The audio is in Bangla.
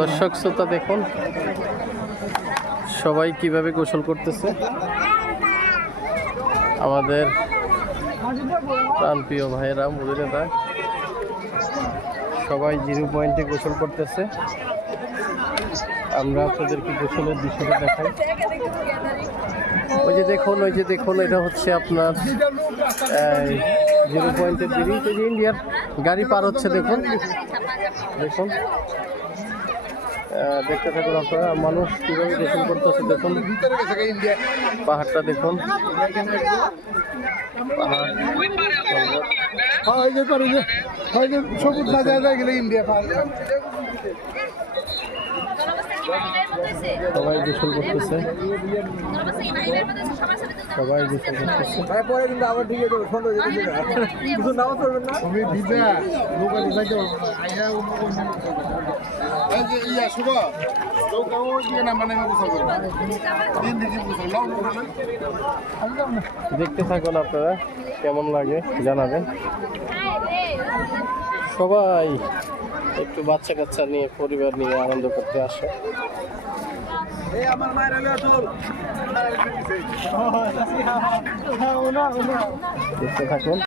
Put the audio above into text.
দর্শক শ্রোতা দেখুন সবাই কিভাবে গোসল করতেছে। আমাদের প্রাণপ্রিয় ভাইয়েরা মুরুদেরা সবাই 0 পয়েন্টে গোসল করতেছে। আমরা আপনাদেরকে গোসলের দৃশ্যটা দেখাই। ওই যে দেখুন এটা হচ্ছে আপনার 0 পয়েন্টের ব্রিজ। এই যে ইন্ডিয়ার গাড়ি পার হচ্ছে দেখুন দেখতে থাকুন আপনারা মানুষ কীভাবে গোসল করতেছে। দেখুন পাহাড়টা দেখুন, সবাই গোসল করতেছে, পরে কিন্তু আবার ঠিক দেখতে থাকুন আপনারা, কেমন লাগে জানাবেন। সবাই একটু বাচ্চা কাচ্চা নিয়ে পরিবার নিয়ে আনন্দ করতে আসে। আমার মায়ের দেখতে থাকুন।